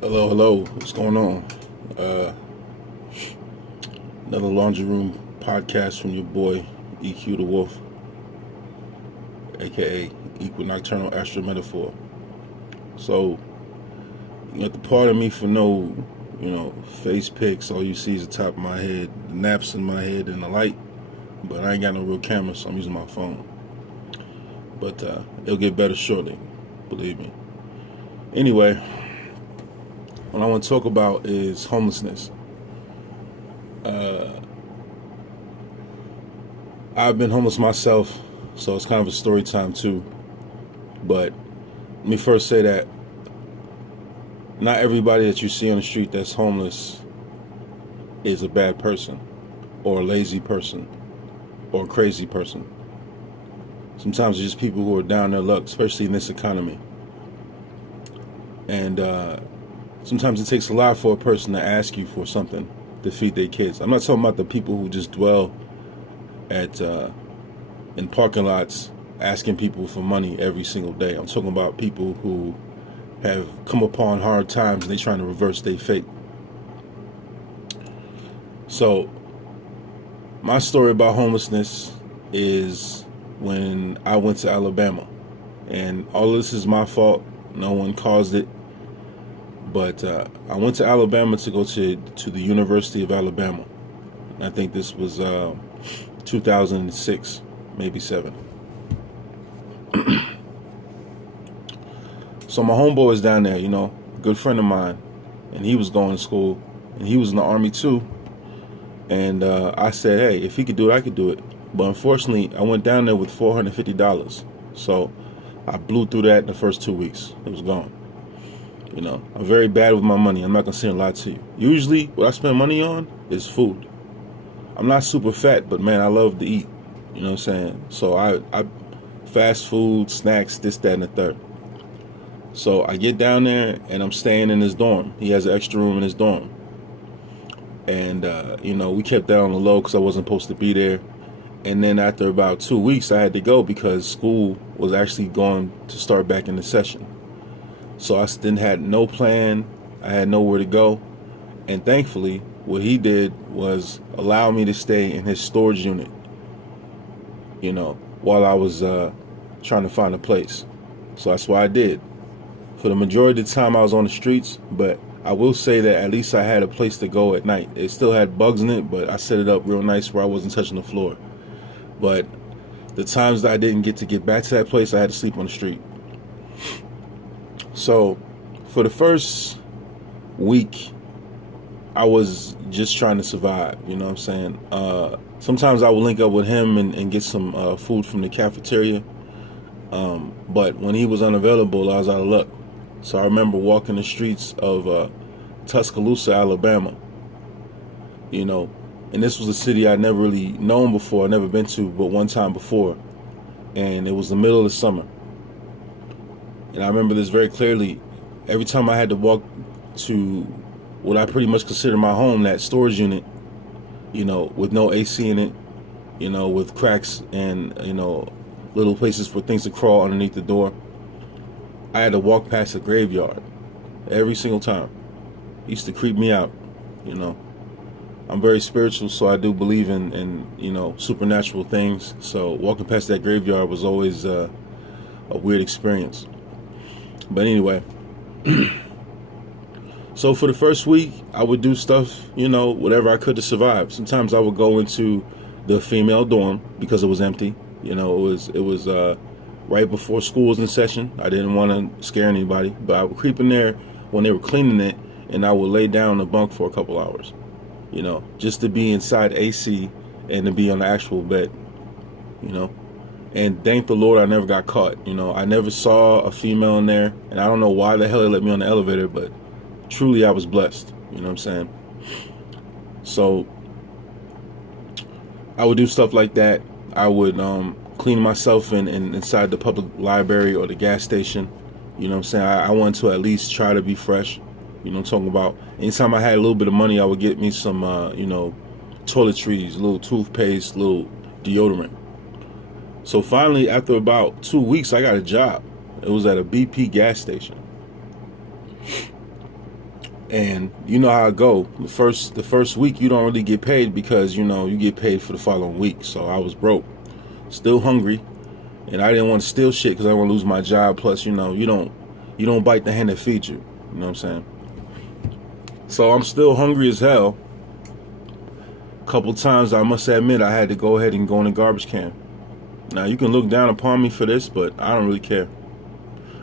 Hello, hello. What's going on? Uh, Another laundry room podcast from your boy EQ the Wolf, aka Equal Nocturnal Astro Metaphor. So you have to pardon me for no, face pics. All you see is the top of my head, the naps in my head, and the light. But I ain't got no real camera, so I'm using my phone. But it'll get better shortly, believe me. Anyway, what I want to talk about is homelessness. I've been homeless myself, so it's kind of a story time too. But let me first say that not everybody that you see on the street that's homeless is a bad person, or a lazy person, or a crazy person. Sometimes it's just people who are down their luck, especially in this economy. And sometimes it takes a lot for a person to ask you for something to feed their kids. I'm not talking about the people who just dwell at in parking lots asking people for money every single day. I'm talking about people who have come upon hard times and they're trying to reverse their fate. So my story about homelessness is when I went to Alabama, and all of this is my fault. No one caused it, but I went to Alabama to go to the University of Alabama. I think this was 2006, maybe 7. So my homeboy was down there, a good friend of mine, and he was going to school, and he was in the Army too. And I said, hey, if he could do it, I could do it. But unfortunately, I went down there with $450. So I blew through that in the first 2 weeks. It was gone. I'm very bad with my money. I'm not going to say a lot to you. Usually, what I spend money on is food. I'm not super fat, but man, I love to eat. You know what I'm saying? So I fast food, snacks, this, that, and the third. So I get down there and I'm staying in his dorm. He has an extra room in his dorm. And, we kept that on the low because I wasn't supposed to be there. And then after about 2 weeks, I had to go because school was actually going to start back in the session. So I then had no plan. I had nowhere to go. And thankfully, what he did was allow me to stay in his storage unit, while I was trying to find a place. So that's what I did. For the majority of the time, I was on the streets, but I will say that at least I had a place to go at night. It still had bugs in it, but I set it up real nice where I wasn't touching the floor. But the times that I didn't get back to that place, I had to sleep on the street. So for the first week, I was just trying to survive, you know what I'm saying? Sometimes I would link up with him and get some food from the cafeteria. But when he was unavailable, I was out of luck. So I remember walking the streets of Tuscaloosa, Alabama, and this was a city I'd never really known before, I'd never been to but one time before. And it was the middle of the summer. And I remember this very clearly. Every time I had to walk to what I pretty much consider my home, that storage unit, with no AC in it, with cracks and, little places for things to crawl underneath the door, I had to walk past the graveyard every single time. It used to creep me out, I'm very spiritual, so I do believe in supernatural things. So walking past that graveyard was always a weird experience. But anyway, so for the first week, I would do stuff, whatever I could to survive. Sometimes I would go into the female dorm because it was empty. It was right before school was in session. I didn't want to scare anybody, but I would creep in there when they were cleaning it, and I would lay down on the bunk for a couple hours, just to be inside AC and to be on the actual bed, And thank the Lord I never got caught. I never saw a female in there, and I don't know why the hell they let me on the elevator, but truly I was blessed. You know what I'm saying? So I would do stuff like that. I would clean myself inside the public library or the gas station. You know what I'm saying? I wanted to at least try to be fresh. You know what I'm talking about? Anytime I had a little bit of money, I would get me some, toiletries, a little toothpaste, a little deodorant. So finally, after about 2 weeks, I got a job. It was at a BP gas station. And you know how it go. The first week you don't really get paid because you get paid for the following week. So I was broke, still hungry, and I didn't want to steal shit because I want to lose my job. Plus, you don't bite the hand that feeds you. You know what I'm saying? So I'm still hungry as hell. A couple times I must admit I had to go ahead and go in the garbage can. Now you can look down upon me for this, but I don't really care.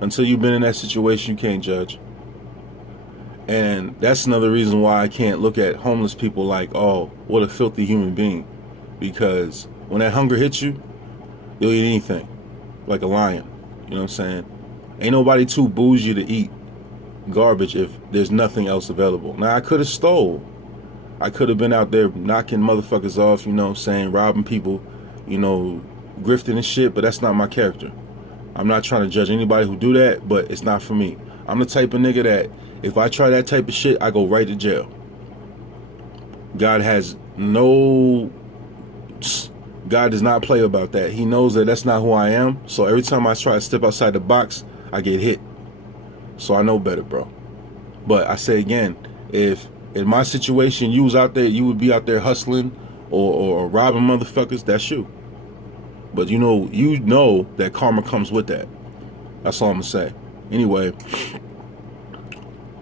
Until you've been in that situation, you can't judge. And that's another reason why I can't look at homeless people like, oh, what a filthy human being. Because when that hunger hits you, you'll eat anything, like a lion. You know what I'm saying? Ain't nobody too bougie to eat garbage if there's nothing else available. Now, I could have stole. I could have been out there knocking motherfuckers off, you know what I'm saying, robbing people, grifting and shit, but that's not my character. I'm not trying to judge anybody who do that, but it's not for me. I'm the type of nigga that if I try that type of shit, I go right to jail. God does not play about that. He knows that that's not who I am. So every time I try to step outside the box, I get hit. So I know better, bro. But I say again, if in my situation you was out there, you would be out there hustling or robbing motherfuckers, that's you. But you know that karma comes with that. That's all I'm gonna say. Anyway,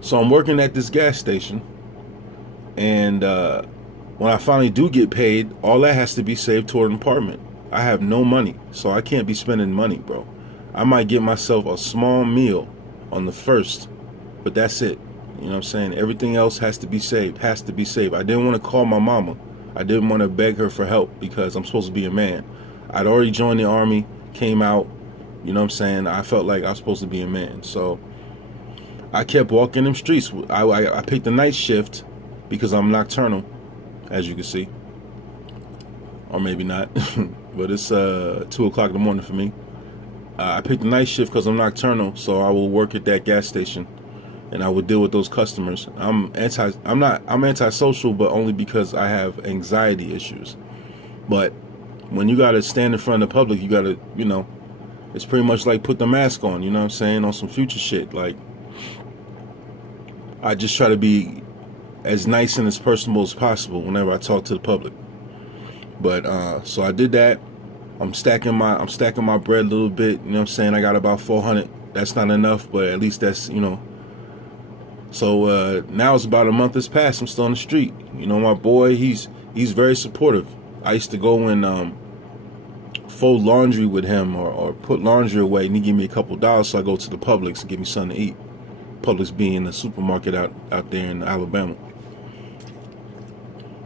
so I'm working at this gas station, and when I finally do get paid, all that has to be saved toward an apartment. I have no money, so I can't be spending money, bro. I might get myself a small meal on the first, but that's it. You know what I'm saying? Everything else has to be saved, I didn't want to call my mama. I didn't want to beg her for help because I'm supposed to be a man. I'd already joined the army, came out, you know what I'm saying? I felt like I was supposed to be a man. So I kept walking them streets. I picked the night shift because I'm nocturnal, as you can see. Or maybe not, but it's 2 o'clock in the morning for me. I picked the night shift because I'm nocturnal, so I will work at that gas station and I would deal with those customers. I'm antisocial, but only because I have anxiety issues. But when you gotta stand in front of the public, you gotta, it's pretty much like put the mask on, you know what I'm saying, on some future shit. Like, I just try to be as nice and as personable as possible whenever I talk to the public. But so I did that. I'm stacking my bread a little bit, you know what I'm saying. I got about 400. That's not enough, but at least that's, So now it's about a month has passed. I'm still on the street. My boy, he's very supportive. I used to go and fold laundry with him or put laundry away, and he give me a couple dollars, so I go to the Publix and give me something to eat. Publix being the supermarket out there in Alabama.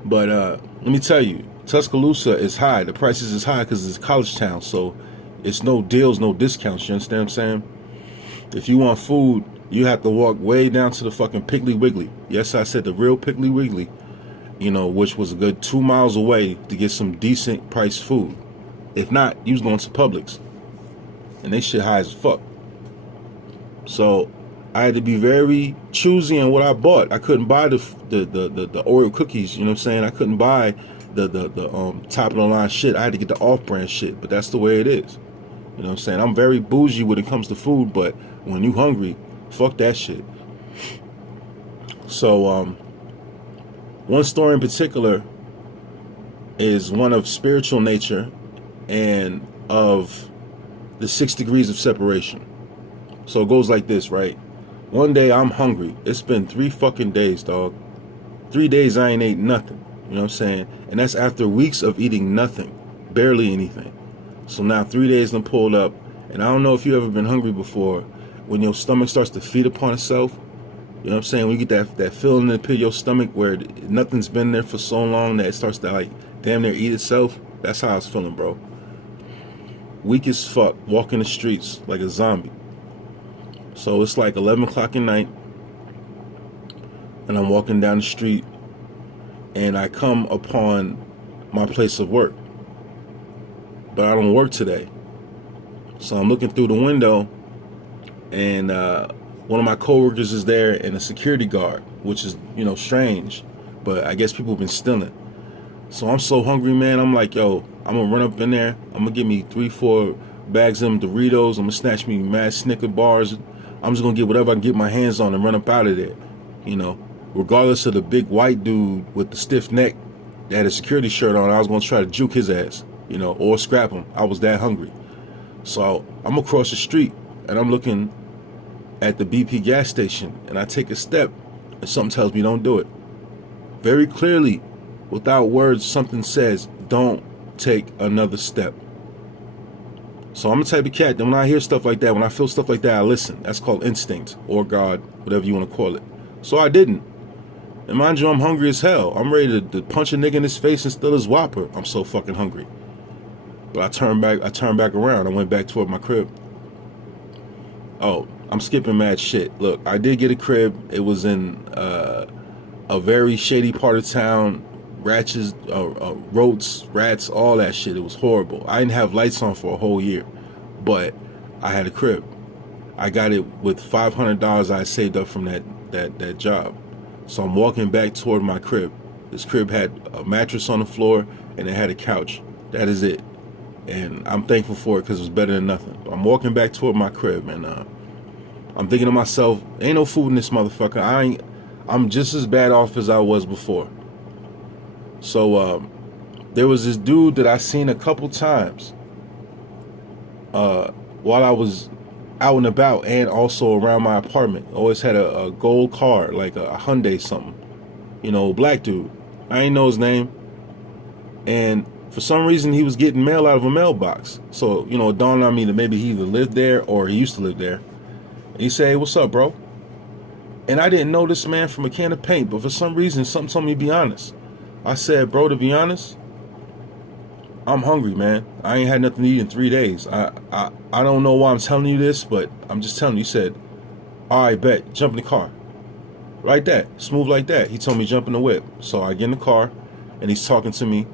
But let me tell you, Tuscaloosa is high. The prices is high because it's a college town, so it's no deals, no discounts. You understand what I'm saying? If you want food, you have to walk way down to the fucking Piggly Wiggly. Yes, I said the real Piggly Wiggly, which was a good 2 miles away to get some decent priced food. If not, you was going to Publix, and they shit high as fuck. So I had to be very choosy on what I bought. I couldn't buy the Oreo cookies. You know what I'm saying? I couldn't buy the top of the line shit. I had to get the off-brand shit. But that's the way it is. You know what I'm saying? I'm very bougie when it comes to food, but when you hungry, fuck that shit. So one story in particular is one of spiritual nature and of the 6 degrees of separation. So it goes like this, right? One day I'm hungry. It's been 3 fucking days, dog. 3 days I ain't ate nothing. You know what I'm saying? And that's after weeks of eating nothing. Barely anything. So now 3 days I'm pulled up. And I don't know if you ever been hungry before. When your stomach starts to feed upon itself. You know what I'm saying? When you get that feeling in the pit of your stomach where nothing's been there for so long that it starts to like damn near eat itself. That's how I was feeling, bro. Weak as fuck. Walking the streets like a zombie. So it's like 11 o'clock at night, and I'm walking down the street, and I come upon my place of work. But I don't work today. So I'm looking through the window, and one of my coworkers is there, and a security guard, which is, strange. But I guess people have been stealing. So I'm so hungry, man. I'm like, yo, I'm going to run up in there. I'm going to get me 3-4 bags of them Doritos. I'm going to snatch me mad Snicker bars. I'm just going to get whatever I can get my hands on and run up out of there, regardless of the big white dude with the stiff neck that had a security shirt on, I was going to try to juke his ass, you know, or scrap him. I was that hungry. So I'm across the street, and I'm looking at the BP gas station, and I take a step, and something tells me don't do it. Very clearly, without words, something says, don't take another step. So I'm the type of cat that when I hear stuff like that, when I feel stuff like that, I listen. That's called instinct, or God, whatever you want to call it. So I didn't. And mind you, I'm hungry as hell. I'm ready to punch a nigga in his face and steal his Whopper. I'm so fucking hungry. But I turned back around. I went back toward my crib. Oh, I'm skipping mad shit. Look, I did get a crib. It was in a very shady part of town. Roads, rats, all that shit. It was horrible. I didn't have lights on for a whole year, but I had a crib. I got it with $500 I saved up from that job. So I'm walking back toward my crib. This crib had a mattress on the floor and it had a couch. That is it. And I'm thankful for it because it was better than nothing. I'm walking back toward my crib, and I'm thinking to myself, ain't no food in this motherfucker. I'm just as bad off as I was before. So there was this dude that I seen a couple times while I was out and about, and also around my apartment. Always had a gold car, like a Hyundai something. You know, black dude. I ain't know his name. And for some reason, he was getting mail out of a mailbox. So, you know, it dawned on me that maybe he either lived there or he used to live there. And he said, hey, what's up, bro? And I didn't know this man from a can of paint, but for some reason, something told me to be honest. I said, bro, to be honest, I'm hungry, man. I ain't had nothing to eat in 3 days. I don't know why I'm telling you this, but I'm just telling you. He said, all right, bet, jump in the car. Like that, smooth like that. He told me jump in the whip. So I get in the car, and he's talking to me.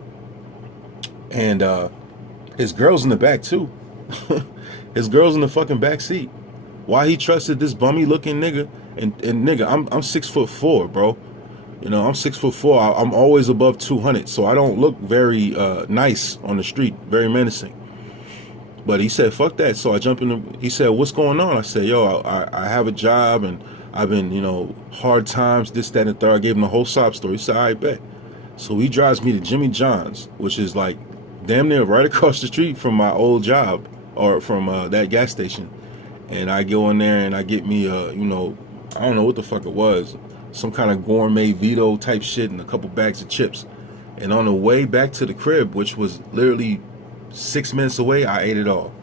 And his girl's in the back, too. His girl's in the fucking back seat. Why he trusted this bummy looking nigga? And nigga, I'm 6'4", bro. You know, I'm 6'4". I'm always above 200, so I don't look very nice on the street, very menacing. But he said, fuck that. So I jump in. He said, what's going on? I said, yo, I have a job, and I've been, you know, hard times, this, that, and the third. I gave him the whole sob story. He said, all right, bet. So he drives me to Jimmy John's, which is like damn near right across the street from my old job, or from that gas station. And I go in there and I get me, you know, I don't know what the fuck it was. Some kind of gourmet Vito type shit and a couple bags of chips. And on the way back to the crib, which was literally 6 minutes away, I ate it all.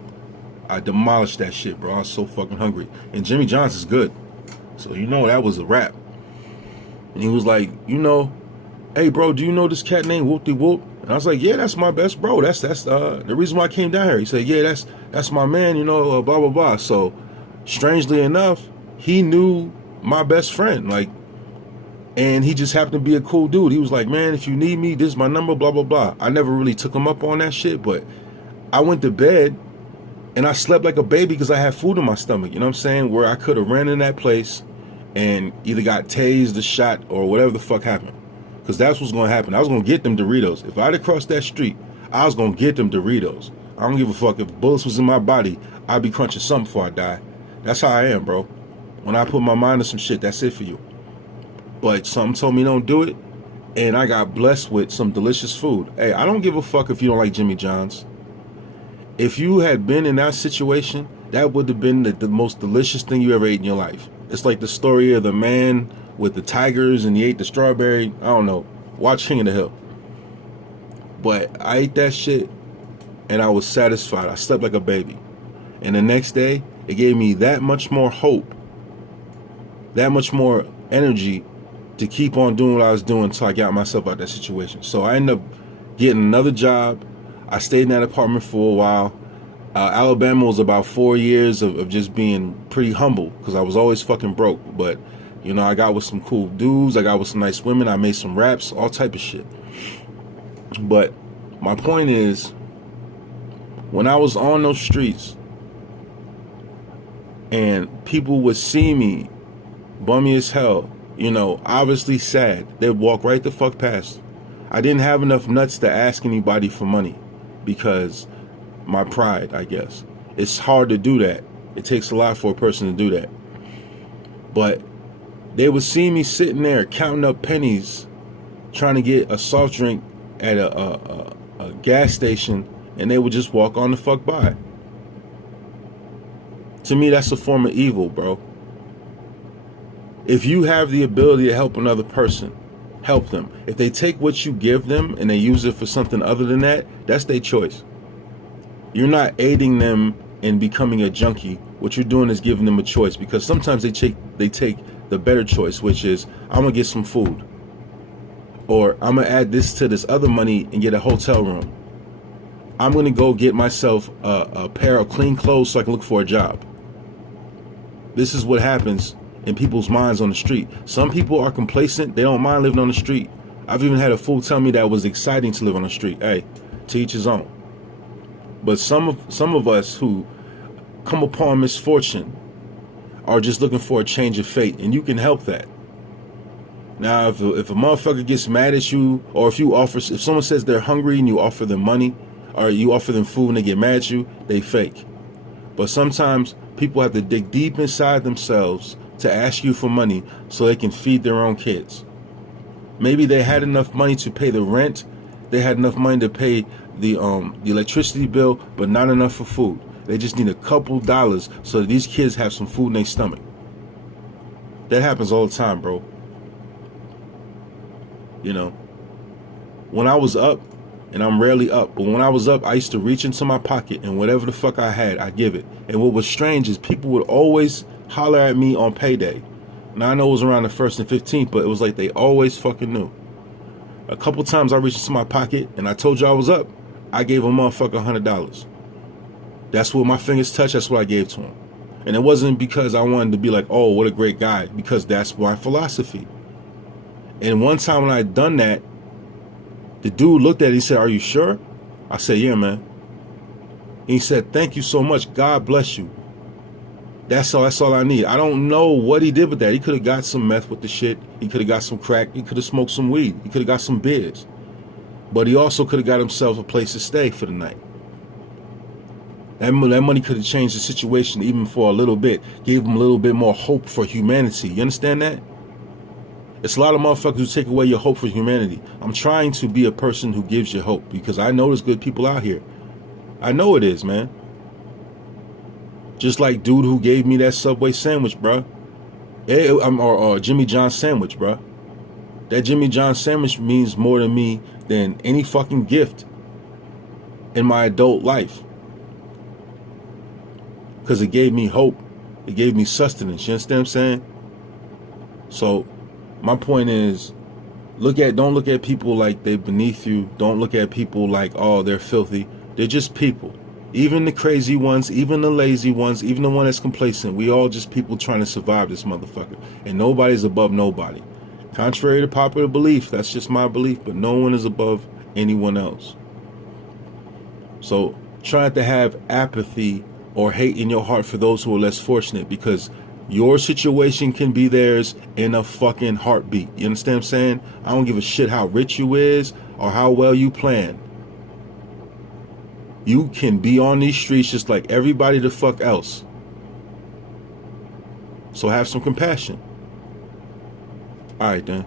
I demolished that shit, bro. I was so fucking hungry. And Jimmy John's is good. So you know that was a wrap. And he was like, you know, hey bro, do you know this cat named Whoop-de-Whoop? And I was like, yeah, that's my best bro. That's the reason why I came down here. He said, yeah, that's my man, you know, blah blah blah. So strangely enough, he knew my best friend, like, and he just happened to be a cool dude. He was like, man, if you need me, this is my number, blah blah blah. I never really took him up on that shit, but I went to bed and I slept like a baby because I had food in my stomach, you know what I'm saying, where I could have ran in that place and either got tased or shot or whatever the fuck happened. Because that's what's going to happen. I was going to get them Doritos. If I'd have crossed that street, I was going to get them Doritos. I don't give a fuck. If bullets was in my body, I'd be crunching something before I die. That's how I am, bro. When I put my mind to some shit, that's it for you. But something told me don't do it, and I got blessed with some delicious food. Hey, I don't give a fuck if you don't like Jimmy John's. If you had been in that situation, that would have been the most delicious thing you ever ate in your life. It's like the story of the man with the tigers and he ate the strawberry. I don't know. Watch King of the Hill. But I ate that shit and I was satisfied. I slept like a baby. And the next day, it gave me that much more hope, that much more energy to keep on doing what I was doing until I got myself out of that situation. So I ended up getting another job. I stayed in that apartment for a while. Alabama was about 4 years of just being pretty humble because I was always fucking broke. But, you know, I got with some cool dudes. I got with some nice women. I made some raps, all type of shit. But my point is, when I was on those streets and people would see me bummy as hell, you know, obviously sad, they'd walk right the fuck past. I didn't have enough nuts to ask anybody for money because my pride, I guess. It's hard to do that. It takes a lot for a person to do that. But They would see me sitting there counting up pennies, trying to get a soft drink at a gas station, and they would just walk on the fuck by. To me, that's a form of evil, bro. If you have the ability to help another person, help them. If they take what you give them and they use it for something other than that, that's their choice. You're not aiding them in becoming a junkie. What you're doing is giving them a choice, because sometimes they take the better choice, which is, I'm gonna get some food, or I'm gonna add this to this other money and get a hotel room. I'm gonna go get myself a pair of clean clothes so I can look for a job. This is what happens in people's minds on the street. Some people are complacent. They don't mind living on the street. I've even had a fool tell me that it was exciting to live on the street. Hey, to each his own. But some of us who come upon misfortune are just looking for a change of fate, and you can help that. Now, if a motherfucker gets mad at you, or if someone says they're hungry and you offer them money, or you offer them food and they get mad at you, they fake. But sometimes people have to dig deep inside themselves to ask you for money so they can feed their own kids. Maybe they had enough money to pay the rent, they had enough money to pay the electricity bill, but not enough for food. They just need a couple dollars so that these kids have some food in their stomach. That happens all the time, bro. You know, when I was up, and I'm rarely up, but when I was up, I used to reach into my pocket, and whatever the fuck I had, I give it. And what was strange is people would always holler at me on payday. Now, I know it was around the 1st and 15th, but it was like they always fucking knew. A couple times I reached into my pocket, and I told you I was up. I gave a motherfucker $100. That's what my fingers touched. That's what I gave to him. And it wasn't because I wanted to be like, oh, what a great guy, because that's my philosophy. And one time when I had done that, the dude looked at it, he said, are you sure? I said, yeah, man. And he said, thank you so much. God bless you. That's all I need. I don't know what he did with that. He could have got some meth with the shit. He could have got some crack. He could have smoked some weed. He could have got some beers. But he also could have got himself a place to stay for the night. That money could have changed the situation even for a little bit. Gave him a little bit more hope for humanity. You understand that? It's a lot of motherfuckers who take away your hope for humanity. I'm trying to be a person who gives you hope, because I know there's good people out here. I know it is, man. Just like dude who gave me that Subway sandwich, bruh. Or Jimmy John sandwich, bruh. That Jimmy John sandwich means more to me than any fucking gift in my adult life. Because it gave me hope. It gave me sustenance. You understand what I'm saying? So, my point is, don't look at people like they're beneath you. Don't look at people like, oh, they're filthy. They're just people. Even the crazy ones, even the lazy ones, even the one that's complacent. We all just people trying to survive this motherfucker. And nobody's above nobody. Contrary to popular belief, that's just my belief, but no one is above anyone else. So try not to have apathy or hate in your heart for those who are less fortunate, because your situation can be theirs in a fucking heartbeat. You understand what I'm saying? I don't give a shit how rich you is or how well you plan. You can be on these streets just like everybody the fuck else. So have some compassion. All right, then.